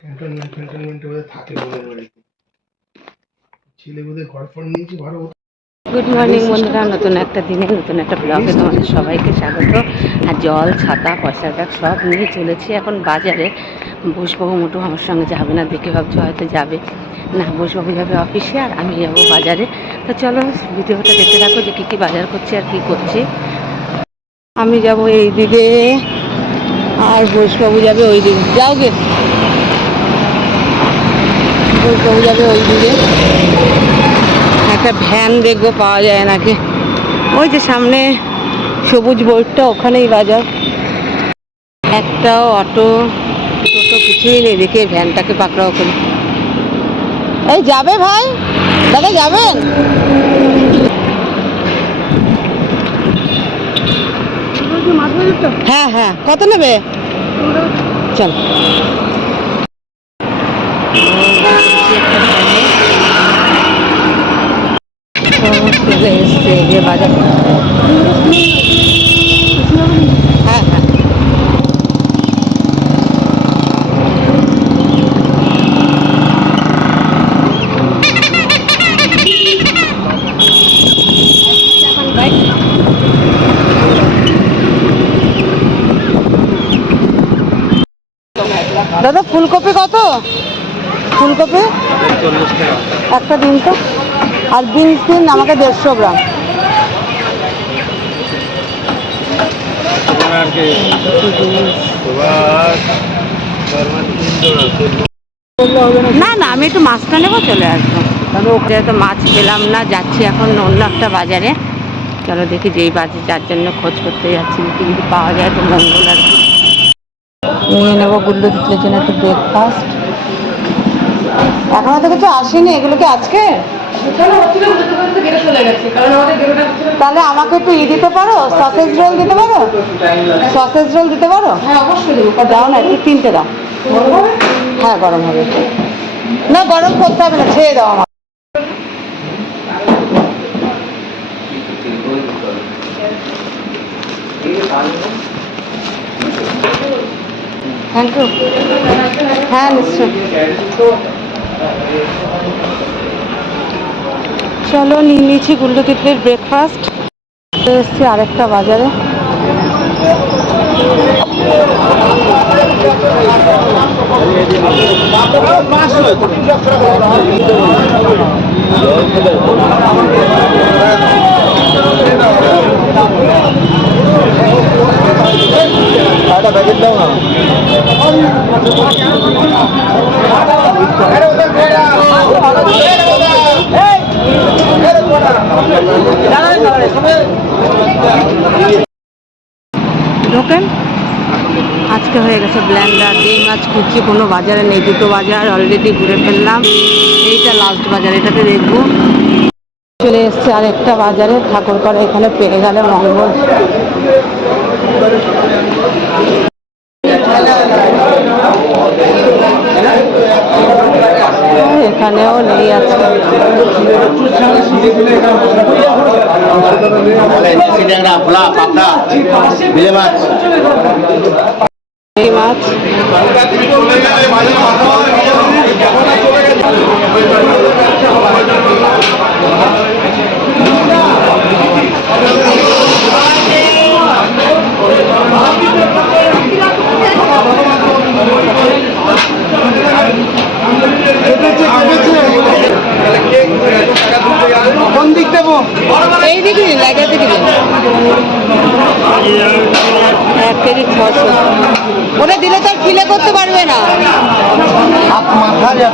Cantonment ক্যান্টনমেন্টে বোধহয় থাকে বোনের বাড়িতে ছেলে বোধহয় ঘর ফর নিয়েছে ভালো গুড মর্নিং বন্ধুরা, নতুন একটা দিনে, নতুন একটা ব্লগে তোমাদের সবাইকে স্বাগত। আর জল, ছাতা, পয়সা ব্যাগ সব নিয়ে চলেছি এখন বাজারে। বসবাবু মোটু আমার সঙ্গে যাবে না, দেখে ভাবছ হয়তো যাবে। না, বসবাবু যাবে অফিসে আর আমি যাব বাজারে। তো চলো, ভিডিওটা দেখতে থাকো যে কী কী বাজার করছি আর কী করছি। আমি যাব এই দিকে, আর বসবাবু যাবে ওই দিকে। যাও গে। বসবাবু যাবে ওই দিকে। একটা ভ্যান দেখব, পাওয়া যায় নাকি? ওই যে সামনে সবুজ বোর্ডটা, ওখানেই বাজার। একটাও অটো, টোটো কিছুই নেই, দেখে ভ্যানটাকে পাকড়াও করি। এই যাবে ভাই? দাদা, যাবেন? হ্যাঁ হ্যাঁ। কত নেবে? চল। চলে এসছে এই যে বাজার হ্যাঁ হ্যাঁ দাদা ফুলকপি কত ফুলকপি? একটা দিন তো। আর বিনস দিন আমাকে দেড়শো গ্রাম। না না, আমি একটু মাছটা নেব, চলে আসব। যেহেতু মাছ পেলাম না, যাচ্ছি এখন অন্য একটা বাজারে। চলো দেখি যেই বাজার যার জন্য খোঁজ করতে যাচ্ছি যদি পাওয়া যায় তো মঙ্গল আর কি। নিয়ে নেব গুল্লু দিতে জন্য একটু ব্রেকফাস্ট এখনও তো কিছু আসেনি এগুলো কি আজকে? তাহলে আমাকে একটু ই দিতে পারো? সসেজ রোল দিতে পারো? সসেজ রোল দিতে পারো? হ্যাঁ অবশ্যই দাও না একটু তিনটে দাও। হ্যাঁ গরম হবে। না গরম করতে হবে না ছেড়ে দাও আমার থ্যাংক ইউ হ্যাঁ নিশ্চয় চলো নিয়ে নিয়েছি গুল্লু ব্রেকফাস্ট এসছি আরেকটা বাজারে। দাও না। ঢোকেন আজকে হয়ে গেছে ব্ল্যান্ডার যেই মাছ খুঁজছি কোনো বাজারে নেই, দুটো বাজার অলরেডি ঘুরে ফেললাম। এইটা লাস্ট বাজার, এটাতে দেখব। চলে এসছে আর একটা বাজারে ঠাকুর করে এখানে পেয়ে গেলে মঙ্গল। এখানেও নেই বিলে মাছ এই মাছ কোন দিক দেবো এই দিকে দিন লাইটার দিকে দিন এক কেজি ছশো ওটা দিলে তো আর ফিলে করতে পারবে না হাত মাথা যাবে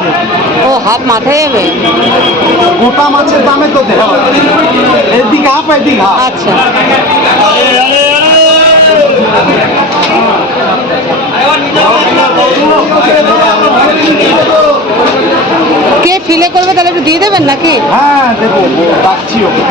ও হাফ মাথায় যাবে গোটা মাছের দামে তো এদিকে হাফ এদিকে হাফ। আচ্ছা। কে ফিলে করবে তাহলে একটু দিয়ে দেবেন নাকি? হ্যাঁ দেবো ডাকছি ওকে।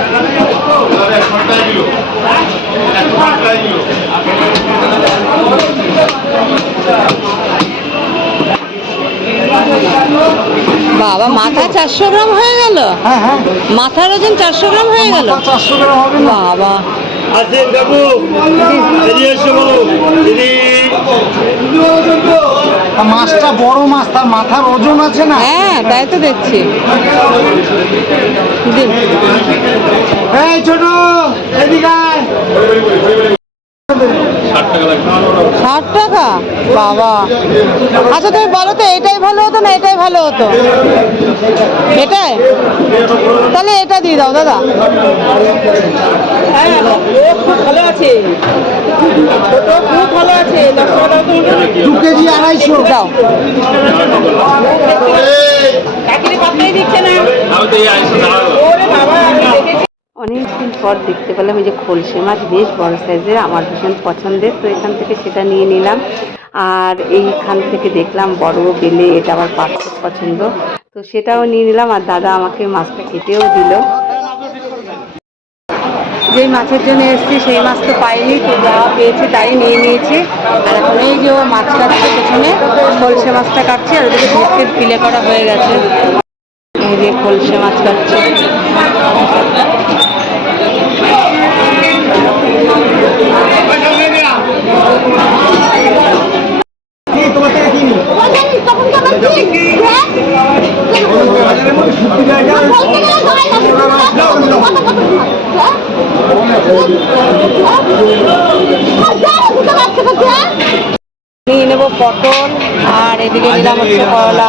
বাবা মাথা চারশো গ্রাম হয়ে গেল? হ্যাঁ হ্যাঁ। মাথার ওজন চারশো গ্রাম হয়ে গেল? চারশো গ্রাম হবে বাবা। আসেন বাবু? এদিকে এসো বাবু। দিদি। মাছটা বড় মাছ তার মাথার ওজন আছে না? হ্যাঁ তাই তো দেখছি। এই ছোট এদিকে। ষাট টাকা? বাবা। আচ্ছা তুমি বলো তো এটাই ভালো হতো না এটাই ভালো হতো? এটাই? তাহলে এটা দিয়ে দাও দাদা। ভালো আছে। খুব ভালো আছে। দু কেজি আড়াইশো। দাও। অনেকদিন পর দেখতে পেলাম এই যে খলসে মাছ, বেশ বড় সাইজের, আমার ভীষণ পছন্দের। তো এখান থেকে সেটা নিয়ে নিলাম। আর এইখান থেকে দেখলাম বড় বেলে, এটা আমার পার্থের পছন্দ। তো সেটাও নিয়ে নিলাম, আর দাদা আমাকে মাছটা কেটেও দিল। যেই মাছের জন্য এসেছি, সেই মাছ তো পাইনি, তো যা পেয়েছি তাই নিয়ে নিয়েছি। আর এখন এই যে মাছ কাটছে পেছনে, খলসে মাছটা কাটছে, আর ওদিকে ভেটকে ফিলে করা হয়ে গেছে। এই যে খলসে মাছ কাটছে তোমার থেকে কিনি নিয়ে নেব পটল আর এদিকে নিলাম হচ্ছে করলা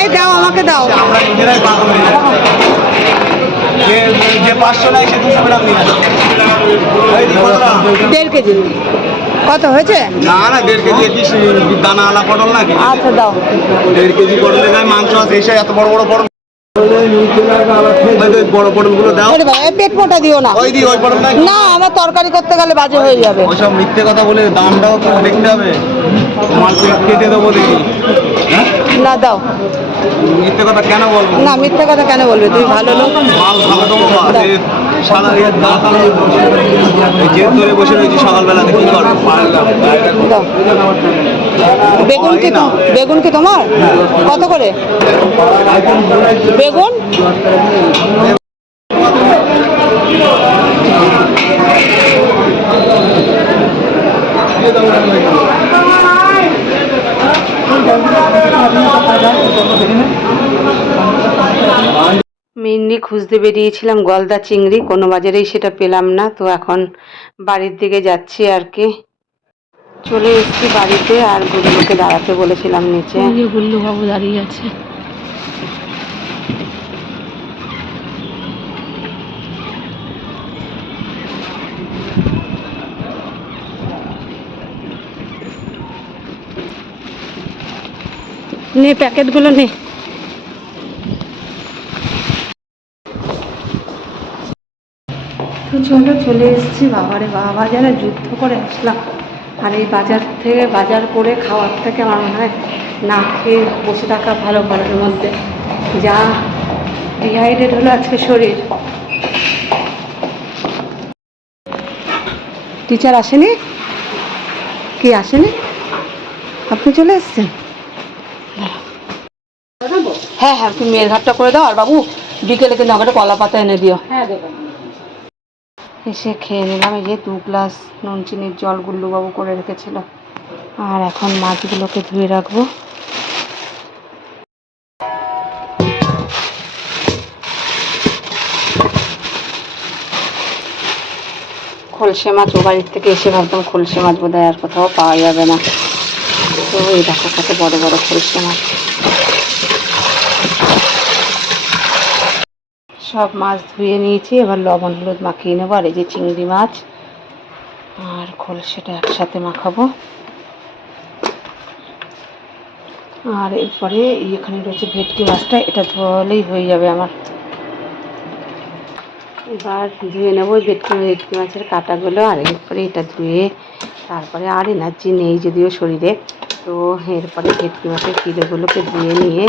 এই দাও আমাকে দাও। আমরা নিজেরাই? দেড় কেজি। কত হয়েছে? না না দেড় কেজি দানা আলা পটল নাকি? আচ্ছা দাও। দেড় কেজি পটলের গায়ে মাংস আছে এসে এত বড় বড় পটল। বড় পটলগুলো দাও। পেট মোটা দিও না। ওই দি ওই পটল না আমার তরকারি করতে গেলে বাজে হয়ে যাবে। ওইসব মিথ্যে কথা বলে দামটাও তো দেখতে হবে। মাল কেটে দেবো দেখি। হ্যাঁ? না দাও। মিথ্যে কথা কেন বলব? না মিথ্যে কথা কেন বলবে? তুমি ভালো লোক। মাল ভালো দেবো সারা জেদ ধরে বসে রয়েছি সকালবেলা করব বেগুন কি বেগুন কি তোমার? কত করে? বেগুন? মেনলি খুঁজতে বেরিয়েছিলাম গলদা চিংড়ি, কোনো বাজারেই সেটা পেলাম না। তো এখন বাড়ির দিকে যাচ্ছি আর কি। চলে এসেছি বাড়িতে আর গুল্লুকে দাঁড়াতে বলেছিলাম নিচে। গুল্লু বাবু দাঁড়িয়ে আছে। নে প্যাকেটগুলো নে তো চলো চলে এসেছি বাবারে বাবা বাজারে যুদ্ধ করে আসলাম। আর এই বাজার থেকে বাজার করে খাওয়ার থেকে আমার মনে হয় না খেয়ে বসে থাকা ভালো ঘরের মধ্যে। যা ডিহাইড্রেট হলো আজকে শরীর। টিচার আসেনি? কি আসেনি? আপনি চলে এসছেন? হ্যাঁ হ্যাঁ তুমি মেয়ের ঘাটটা করে দাও আর বাবু বিকেলে কিন্তু আমাকে কলা পাতা এনে দিও। হ্যাঁ দেবো। এসে খেয়ে নিলাম, এই যে দু গ্লাস নুন চিনির জল গুল্লুবাবু করে রেখেছিল। আর এখন মাছগুলোকে ধুয়ে রাখব। খলসে মাছ ও বাড়ির থেকে এসে ভাবতাম খলসে মাছ বোধ আর কোথাও পাওয়া যাবে না। তো এই দেখো কত বড় বড় খলসে মাছ। সব মাছ ধুয়ে নিয়েছি, এবার লবণ হলুদ মাখিয়ে নেব, আর এই যে চিংড়ি মাছ আর খোলসেটা একসাথে মাখাবো। আর এরপরে এখানে রয়েছে ভেটকি মাছটা, এটা ধোয়ালেই হয়ে যাবে আমার। এবার ধুয়ে নেব ভেটকি ভেটকি মাছের কাঁটাগুলো, আর এরপরে এটা ধুয়ে তারপরে আর এনার্জি নেই যদিও শরীরে। তো এরপরে ভেটকি মাছের কিলোগুলোকে দিয়ে নিয়ে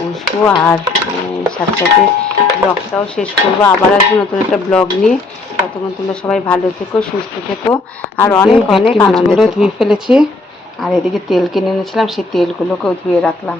বসবো আর সাথে সাথে ব্লগটাও শেষ করব। আবার আসব নতুন একটা ব্লগ নিয়ে। ততক্ষণ তোমরা সবাই ভালো থেকো সুস্থ থেকো। আর অনেক অনেক আনন্দ ধুয়ে ফেলেছি। আর এদিকে তেল কিনে এনেছিলাম সেই তেলগুলোকেও ধুয়ে রাখলাম।